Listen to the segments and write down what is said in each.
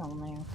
on there.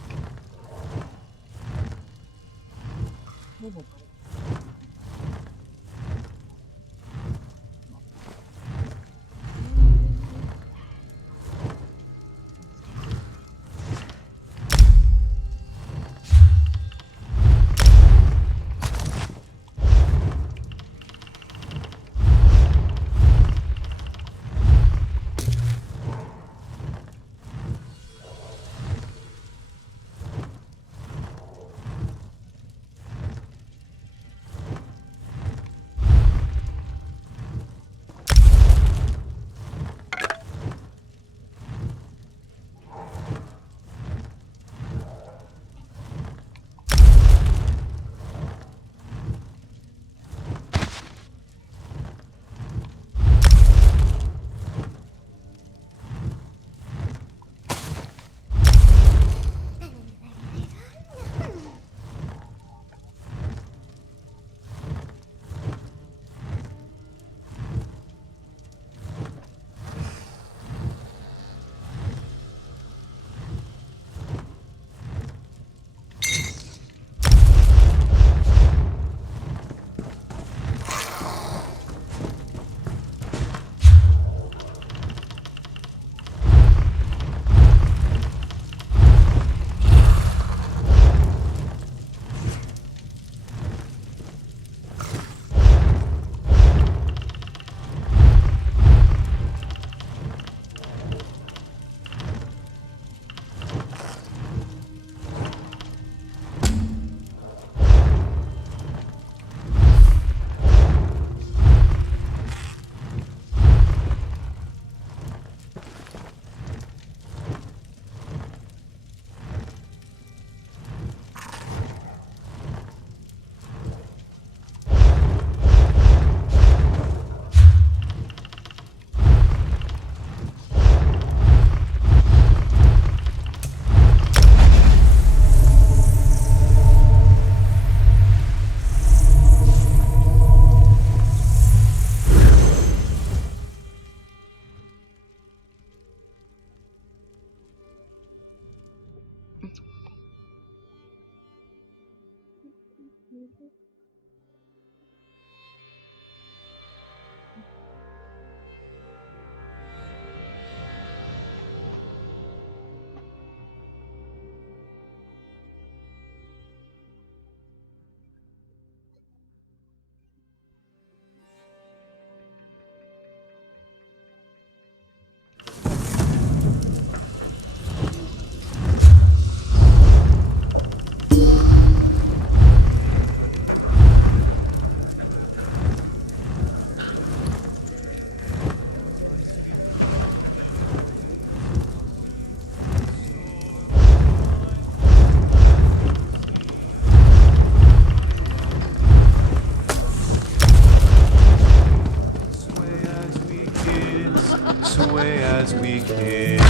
Sway as we kiss.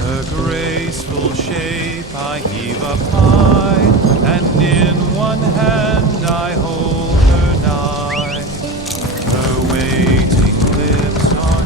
Her graceful shape I heave up high, and in one hand I hold her nigh. Her waiting lips are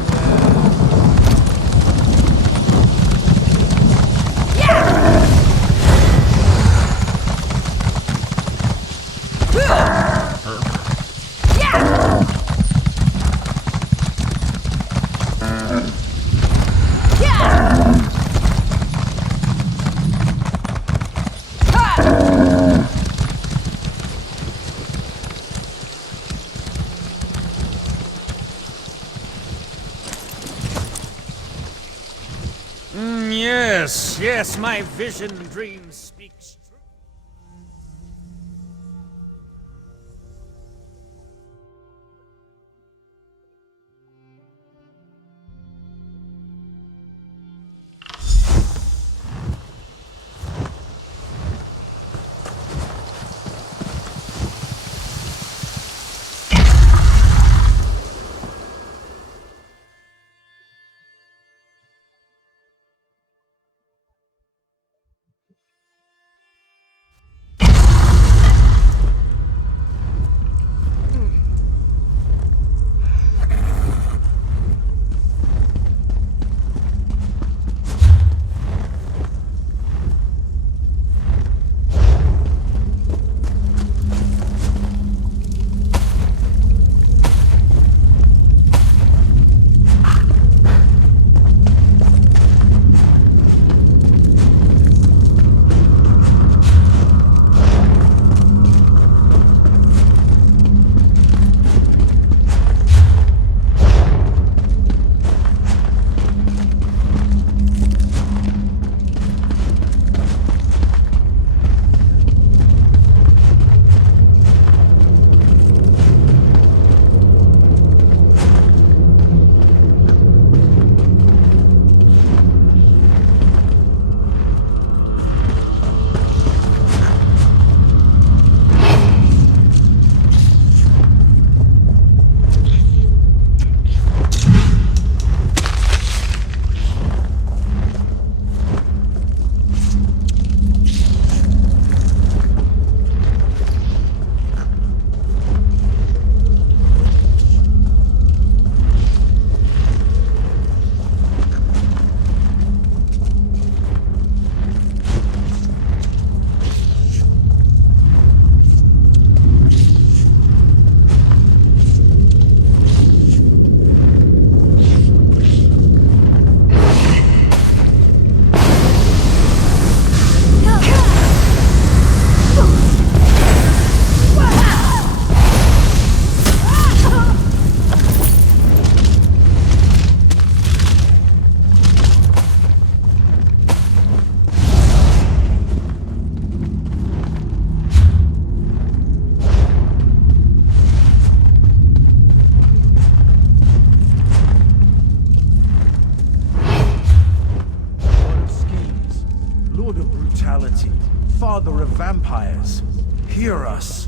Yes, my vision dream speaks true. brutality, father of vampires, hear us.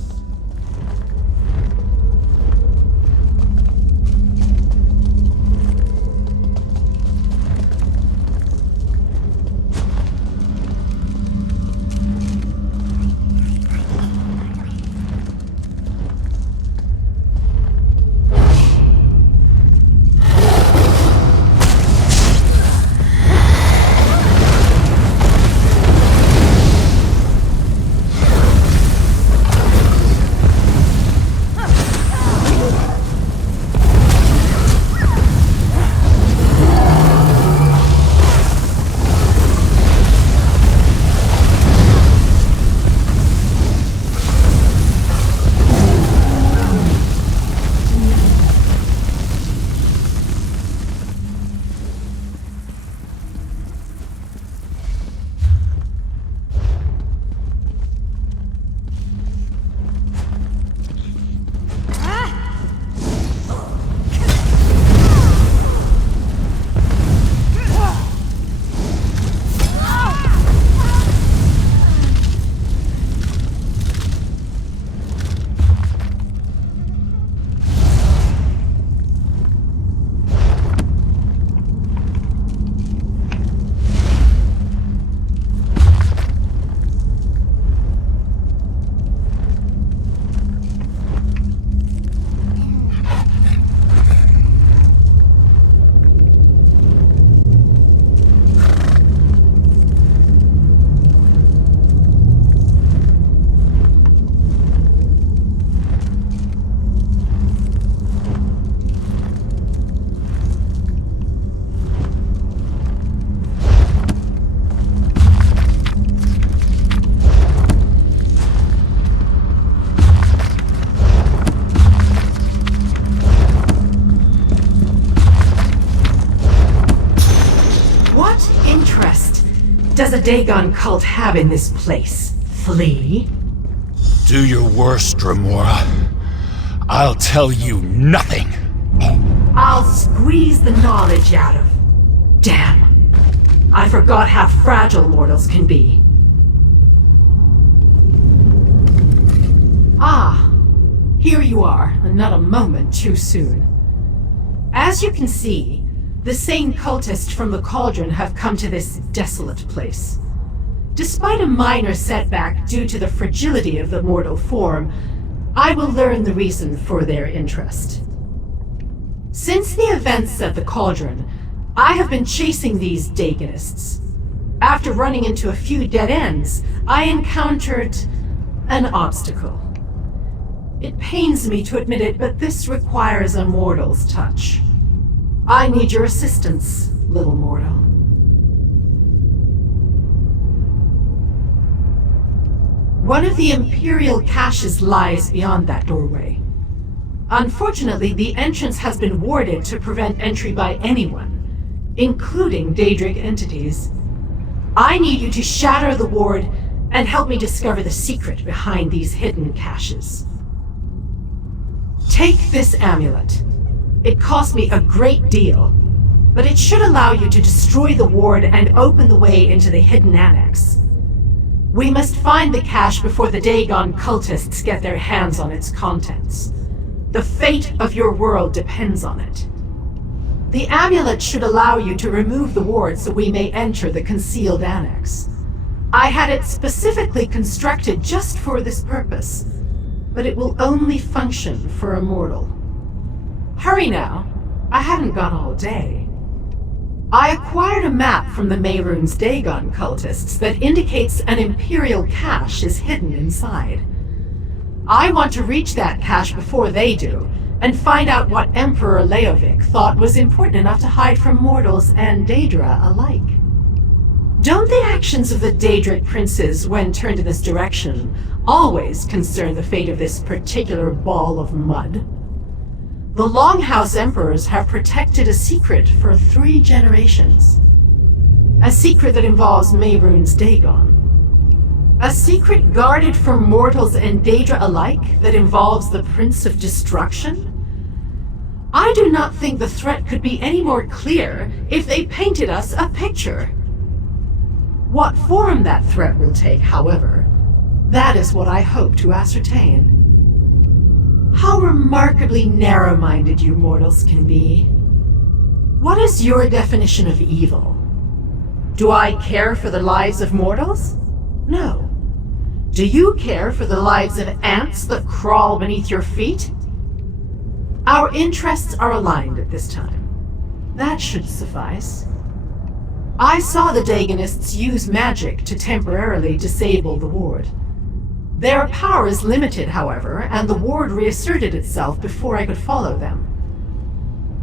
Does a Dagon cult have in this place? Flee? Do your worst, Remora. I'll tell you nothing. I'll squeeze the knowledge out of... Damn. I forgot how fragile mortals can be. Ah, here you are, and not a moment too soon. As you can see, the same cultists from the Cauldron have come to this desolate place. Despite a minor setback due to the fragility of the mortal form, I will learn the reason for their interest. Since the events at the Cauldron, I have been chasing these Dagonists. After running into a few dead ends, I encountered an obstacle. It pains me to admit it, but this requires a mortal's touch. I need your assistance, little mortal. One of the Imperial caches lies beyond that doorway. Unfortunately, the entrance has been warded to prevent entry by anyone, including Daedric entities. I need you to shatter the ward and help me discover the secret behind these hidden caches. Take this amulet. It cost me a great deal, but it should allow you to destroy the ward and open the way into the hidden annex. We must find the cache before the Dagon cultists get their hands on its contents. The fate of your world depends on it. The amulet should allow you to remove the ward so we may enter the concealed annex. I had it specifically constructed just for this purpose, but it will only function for a mortal. Hurry now. I haven't got all day. I acquired a map from the Mehrunes Dagon cultists that indicates an Imperial cache is hidden inside. I want to reach that cache before they do, and find out what Emperor Leovic thought was important enough to hide from mortals and Daedra alike. Don't the actions of the Daedric princes, when turned in this direction, always concern the fate of this particular ball of mud? The Longhouse Emperors have protected a secret for 3 generations. A secret that involves Mehrunes Dagon. A secret guarded from mortals and Daedra alike that involves the Prince of Destruction? I do not think the threat could be any more clear if they painted us a picture. What form that threat will take, however, that is what I hope to ascertain. How remarkably narrow-minded you mortals can be. What is your definition of evil? Do I care for the lives of mortals? No. Do you care for the lives of ants that crawl beneath your feet? Our interests are aligned at this time. That should suffice. I saw the Dagonists use magic to temporarily disable the ward. Their power is limited, however, and the ward reasserted itself before I could follow them.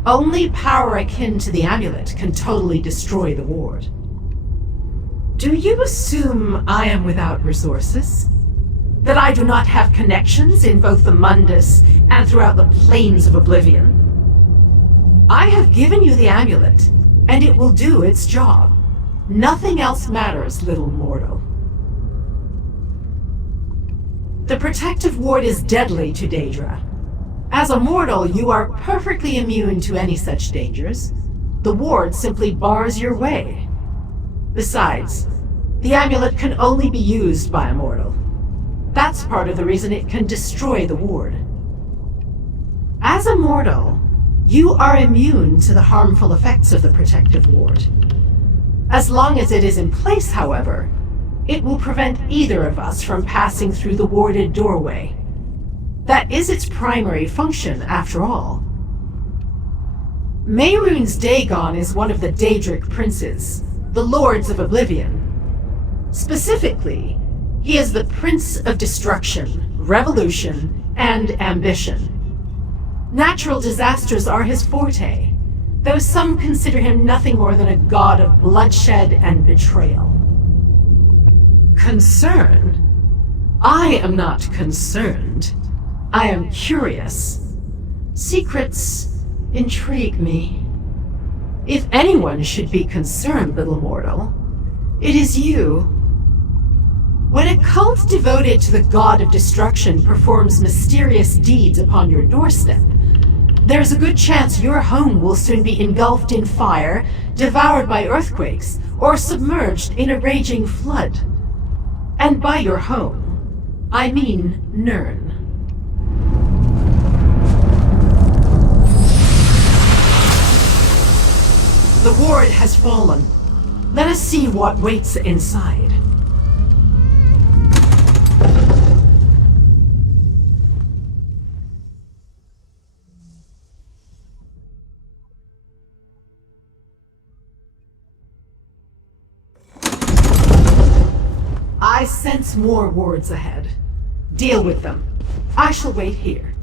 Only power akin to the amulet can totally destroy the ward. Do you assume I am without resources? That I do not have connections in both the Mundus and throughout the plains of oblivion? I have given you the amulet, and it will do its job. Nothing else matters, little mortal. The protective ward is deadly to Daedra. As a mortal, you are perfectly immune to any such dangers. The ward simply bars your way. Besides, the amulet can only be used by a mortal. That's part of the reason it can destroy the ward. As a mortal, you are immune to the harmful effects of the protective ward. As long as it is in place, however, it will prevent either of us from passing through the warded doorway. That is its primary function, after all. Mehrunes Dagon is one of the Daedric princes, the Lords of Oblivion. Specifically, he is the Prince of Destruction, Revolution, and Ambition. Natural disasters are his forte, though some consider him nothing more than a god of bloodshed and betrayal. Concern? I am not concerned. I am curious. Secrets intrigue me. If anyone should be concerned, little mortal, it is you. When a cult devoted to the god of destruction performs mysterious deeds upon your doorstep, there's a good chance your home will soon be engulfed in fire, devoured by earthquakes, or submerged in a raging flood. And by your home, I mean Nirn. The ward has fallen. Let us see what waits inside. I sense more wards ahead. Deal with them. I shall wait here.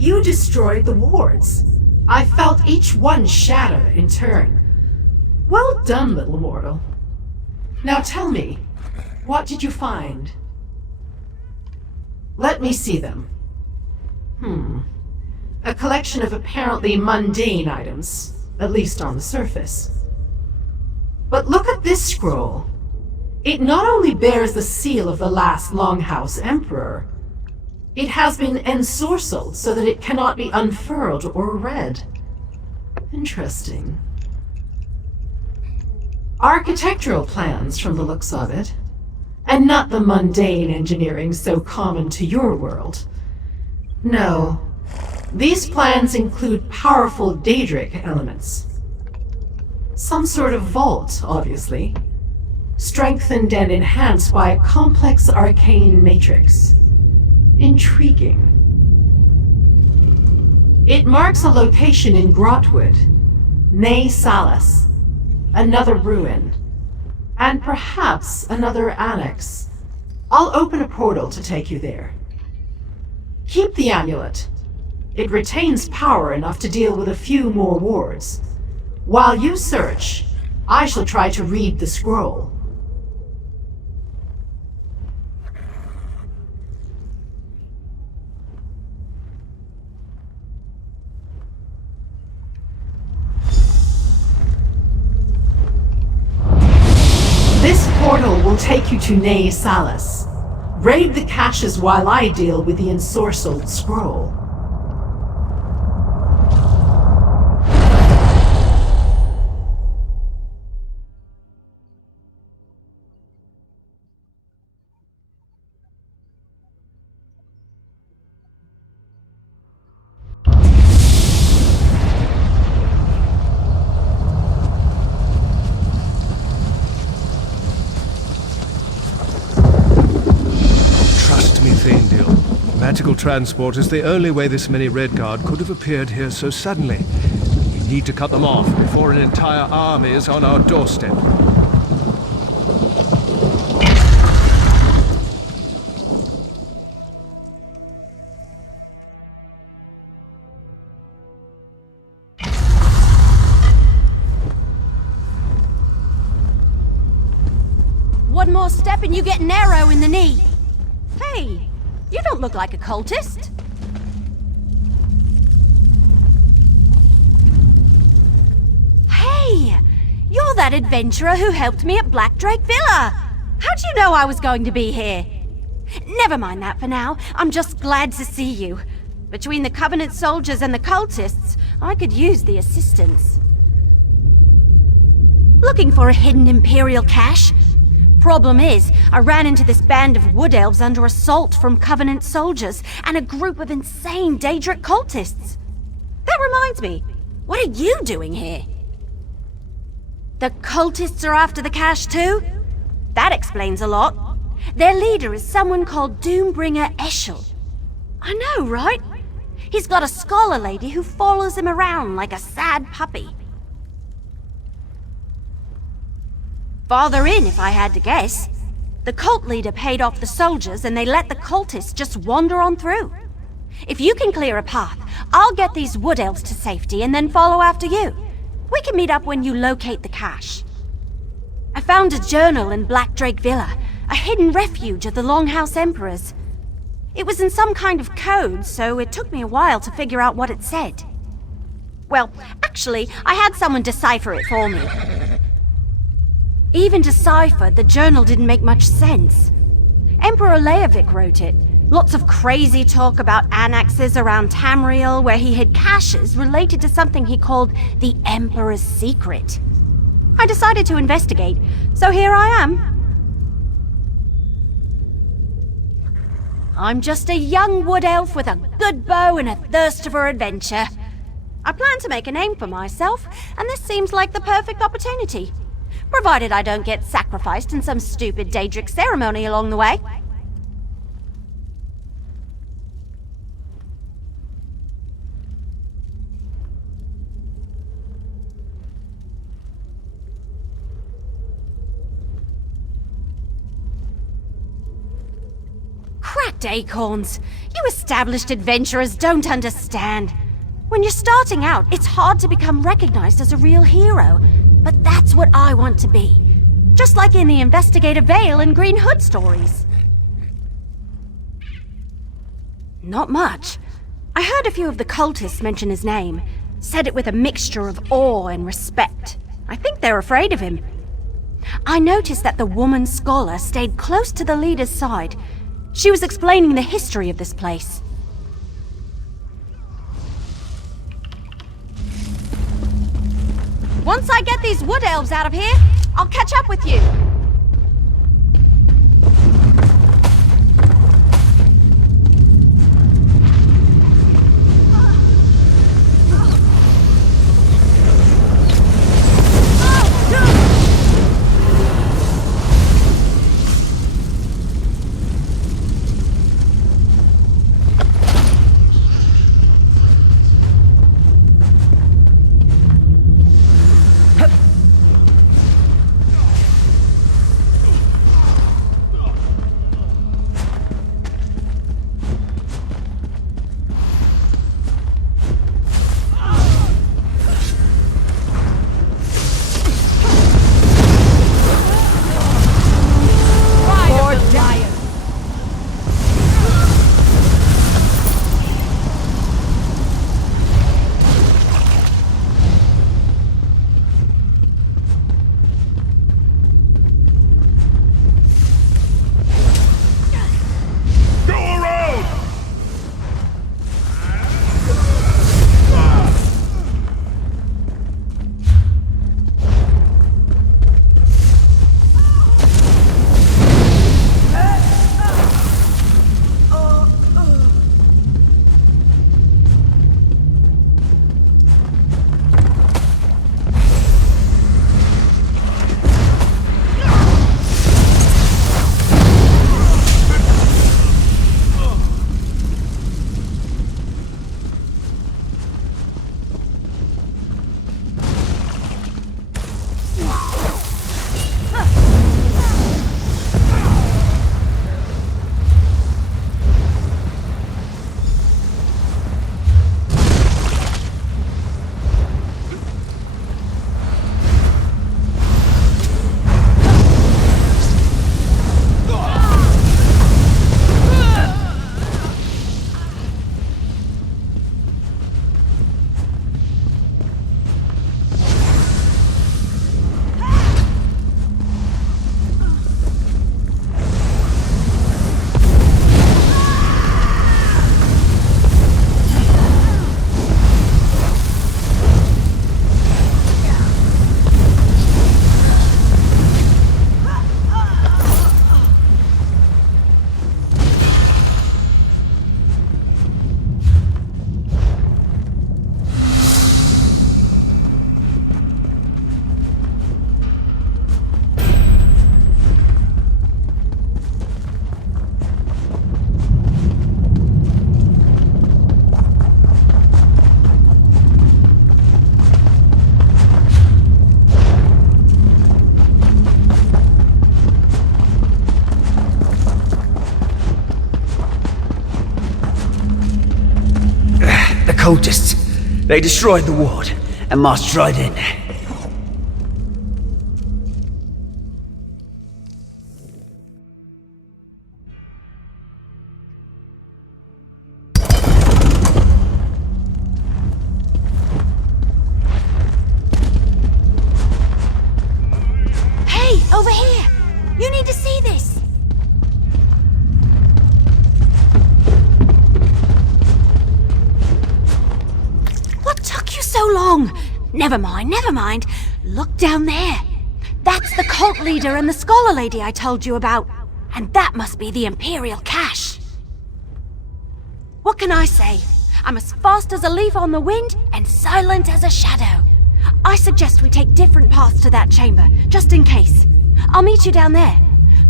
You destroyed the wards. I felt each one shatter in turn. Well done, little mortal. Now tell me, what did you find? Let me see them. A collection of apparently mundane items, at least on the surface. But look at this scroll. It not only bears the seal of the last Longhouse Emperor, it has been ensorcelled so that it cannot be unfurled or read. Interesting. Architectural plans from the looks of it, and not the mundane engineering so common to your world. No, these plans include powerful Daedric elements. Some sort of vault, obviously, strengthened and enhanced by a complex arcane matrix. Intriguing. It marks a location in Grotwood, Nay Salas, another ruin, and perhaps another annex. I'll open a portal to take you there. Keep the amulet. It retains power enough to deal with a few more wards. While you search, I shall try to read the scroll. This portal will take you to Nay Salas. Raid the caches while I deal with the ensorcelled scroll. Magical transport is the only way this many Redguard could have appeared here so suddenly. We need to cut them off before an entire army is on our doorstep. One more step and you get an arrow in the knee. Hey! You don't look like a cultist. Hey! You're that adventurer who helped me at Black Drake Villa! How'd you know I was going to be here? Never mind that for now. I'm just glad to see you. Between the Covenant soldiers and the cultists, I could use the assistance. Looking for a hidden Imperial cache? Problem is, I ran into this band of wood elves under assault from Covenant soldiers and a group of insane Daedric cultists. That reminds me, what are you doing here? The cultists are after the cache too? That explains a lot. Their leader is someone called Doombringer Eshel. I know, right? He's got a scholar lady who follows him around like a sad puppy. Farther in, if I had to guess. The cult leader paid off the soldiers and they let the cultists just wander on through. If you can clear a path, I'll get these wood elves to safety and then follow after you. We can meet up when you locate the cache. I found a journal in Black Drake Villa, a hidden refuge of the Longhouse Emperors. It was in some kind of code, so it took me a while to figure out what it said. Well, actually, I had someone decipher it for me. Even deciphered, the journal didn't make much sense. Emperor Leovic wrote it. Lots of crazy talk about annexes around Tamriel where he hid caches related to something he called the Emperor's Secret. I decided to investigate, so here I am. I'm just a young wood elf with a good bow and a thirst for adventure. I plan to make a name for myself, and this seems like the perfect opportunity. Provided I don't get sacrificed in some stupid Daedric ceremony along the way. Crack! Dacorns. You established adventurers don't understand. When you're starting out, it's hard to become recognized as a real hero. But that's what I want to be. Just like in the Investigator Vale and Green Hood stories. Not much. I heard a few of the cultists mention his name. Said it with a mixture of awe and respect. I think they're afraid of him. I noticed that the woman scholar stayed close to the leader's side. She was explaining the history of this place. Once I get these wood elves out of here, I'll catch up with you. cultists. They destroyed the ward and marched right in. Hey, over here! You need to see this! What took you so long? Never mind, never mind. Look down there. That's the cult leader and the scholar lady I told you about. And that must be the Imperial cache. What can I say? I'm as fast as a leaf on the wind and silent as a shadow. I suggest we take different paths to that chamber, just in case. I'll meet you down there.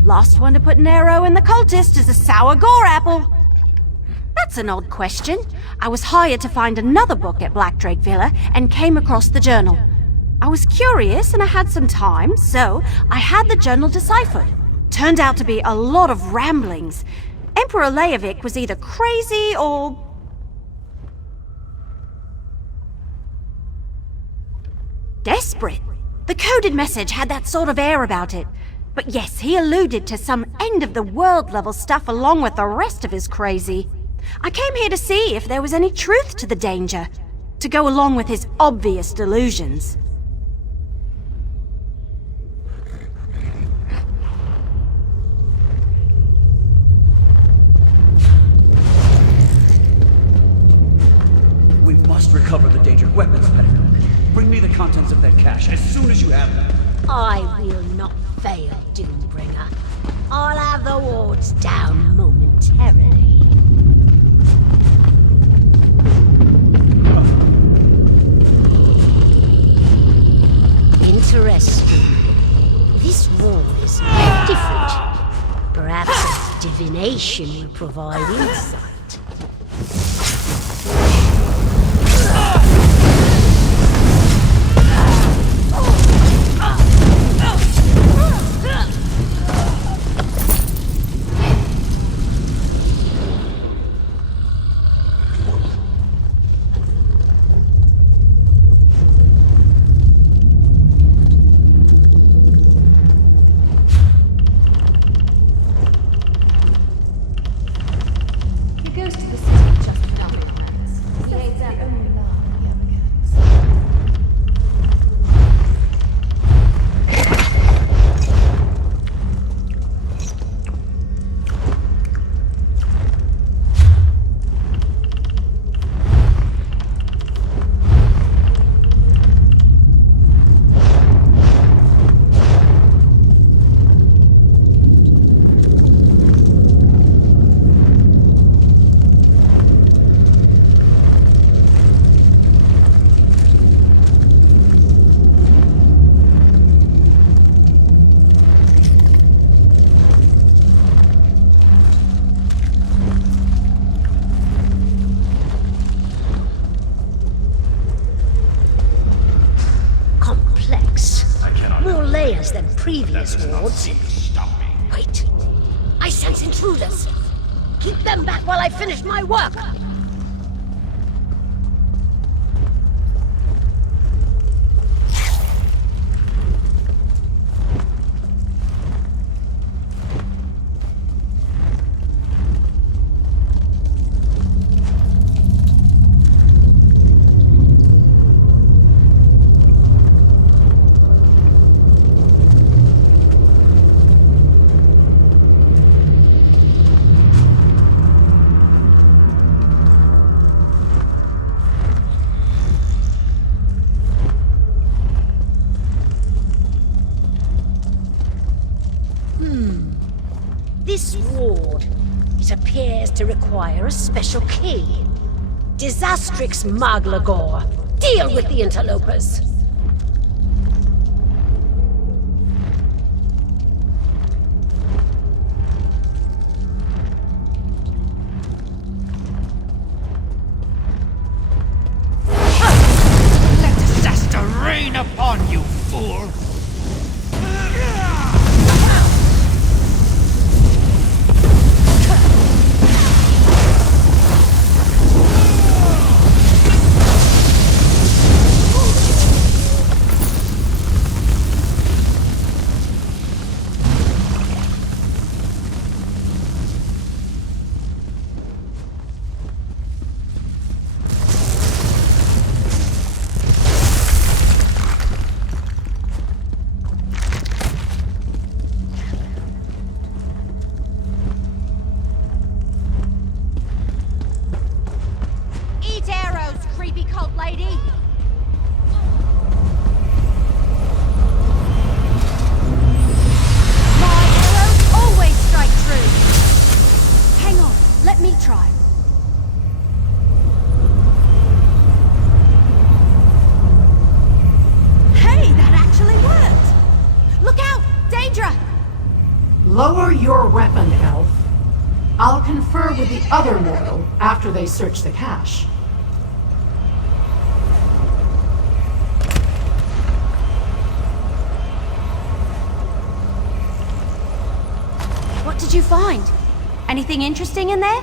Last one to put an arrow in the cultist is a sour gore apple. That's an odd question. I was hired to find another book at Black Drake Villa and came across the journal. I was curious and I had some time, so I had the journal deciphered. Turned out to be a lot of ramblings. Emperor Leovic was either crazy or... desperate. The coded message had that sort of air about it. But yes, he alluded to some end-of-the-world level stuff along with the rest of his crazy. I came here to see if there was any truth to the danger, to go along with his obvious delusions. We must recover the dangerous weapons, Pedagogue. Bring me the contents of that cache as soon as you have them. I will not fail, Doombringer. I'll have the wards down momentarily. Interesting. This wall is different. Perhaps a divination will provide insight. More layers than previous wards. Wait. I sense intruders. Keep them back while I finish my work. This ward, it appears to require a special key. Disastrix Maglagor. Deal with the interlopers. Let disaster rain upon you, fool! Creepy cult lady. My arrows always strike true. Hang on, let me try. Hey, that actually worked. Look out, Daedra! Lower your weapon, Elf. I'll confer with the other mortal after they search the cache. What did you find? Anything interesting in there?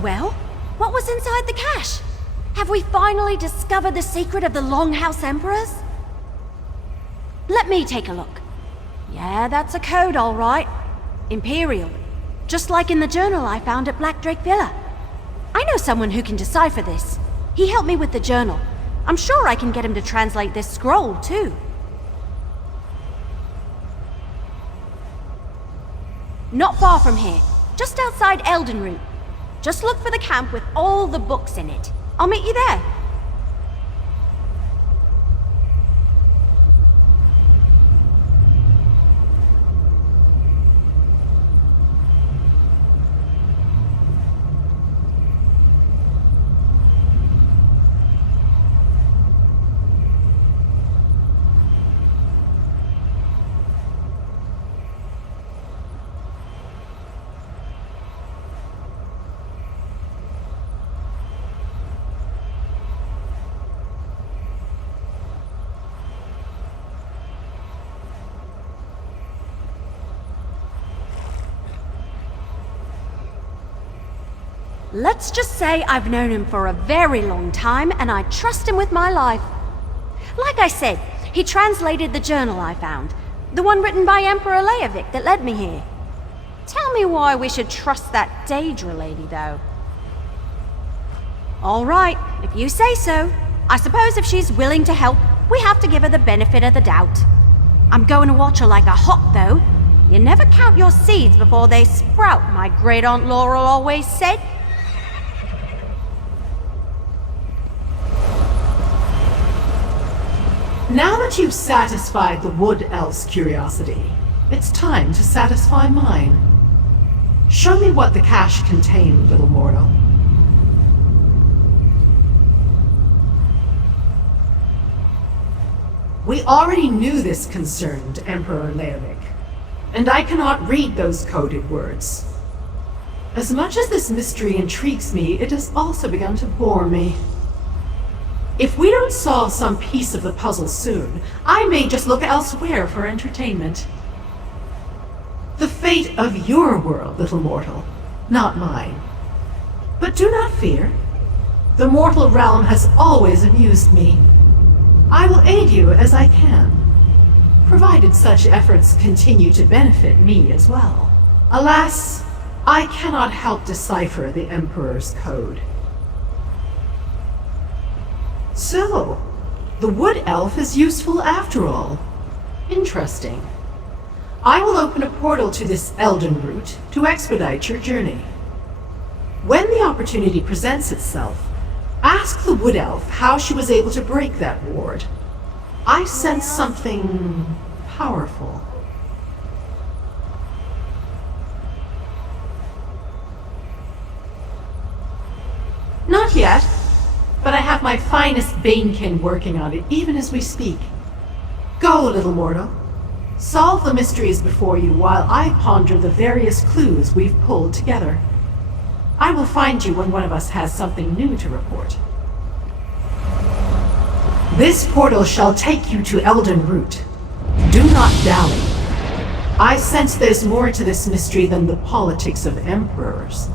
Well, what was inside the cache? Have we finally discovered the secret of the Longhouse Emperors? Let me take a look. Yeah, that's a code, all right. Imperial. Just like in the journal I found at Black Drake Villa. I know someone who can decipher this. He helped me with the journal. I'm sure I can get him to translate this scroll, too. Not far from here, just outside Elden. Just look for the camp with all the books in it. I'll meet you there. Let's just say I've known him for a very long time, and I trust him with my life. Like I said, he translated the journal I found. The one written by Emperor Leovic that led me here. Tell me why we should trust that Daedra lady, though. All right, if you say so. I suppose if she's willing to help, we have to give her the benefit of the doubt. I'm going to watch her like a hawk, though. You never count your seeds before they sprout, my great-aunt Laurel always said. Now that you've satisfied the Wood Elf's curiosity, it's time to satisfy mine. Show me what the cache contained, little mortal. We already knew this concerned Emperor Leovic, and I cannot read those coded words. As much as this mystery intrigues me, it has also begun to bore me. If we don't solve some piece of the puzzle soon, I may just look elsewhere for entertainment. The fate of your world, little mortal, not mine. But do not fear. The mortal realm has always amused me. I will aid you as I can, provided such efforts continue to benefit me as well. Alas, I cannot help decipher the Emperor's code. So, the Wood Elf is useful after all. Interesting. I will open a portal to this Elden route to expedite your journey. When the opportunity presents itself, ask the Wood Elf how she was able to break that ward. I sense something powerful. Not yet. But I have my finest Banekin working on it, even as we speak. Go, little mortal. Solve the mysteries before you while I ponder the various clues we've pulled together. I will find you when one of us has something new to report. This portal shall take you to Elden Root. Do not dally. I sense there's more to this mystery than the politics of emperors.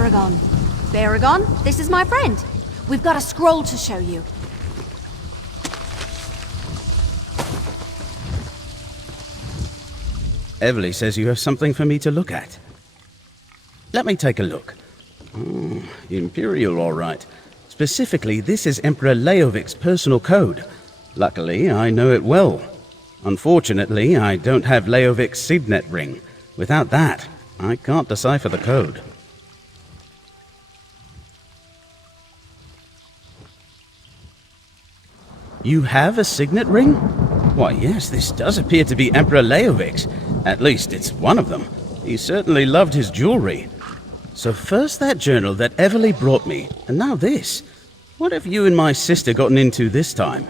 Baragon. Baragon, this is my friend. We've got a scroll to show you. Evely says you have something for me to look at. Let me take a look. Imperial, all right. Specifically, this is Emperor Leovic's personal code. Luckily, I know it well. Unfortunately, I don't have Leovic's signet ring. Without that, I can't decipher the code. You have a signet ring? Why, yes, this does appear to be Emperor Leovic's. At least, it's one of them. He certainly loved his jewelry. So first that journal that Evely brought me, and now this. What have you and my sister gotten into this time?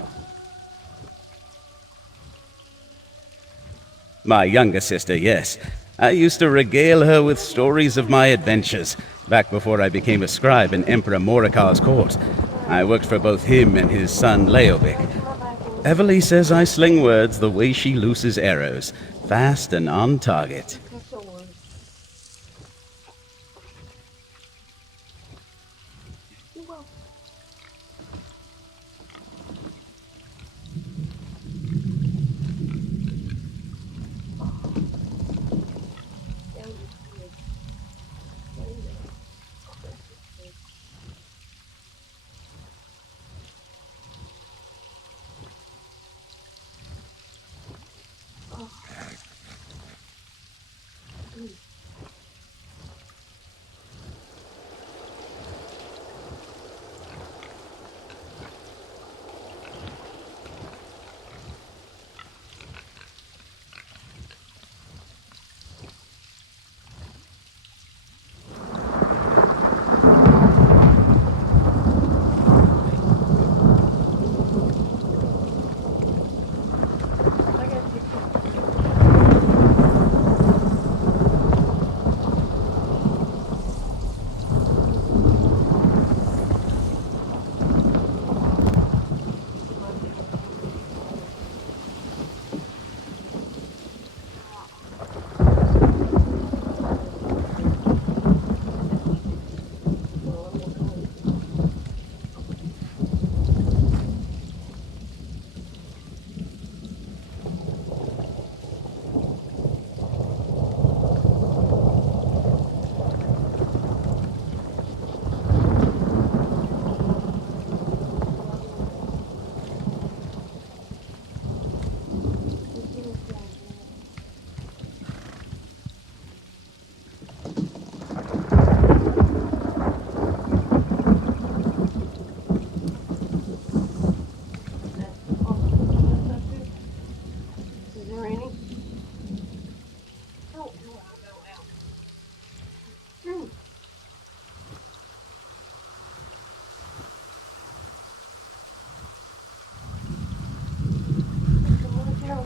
My younger sister, yes. I used to regale her with stories of my adventures, back before I became a scribe in Emperor Morikar's court. I worked for both him and his son Leovic. Evely says I sling words the way she looses arrows, fast and on target.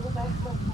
Go back.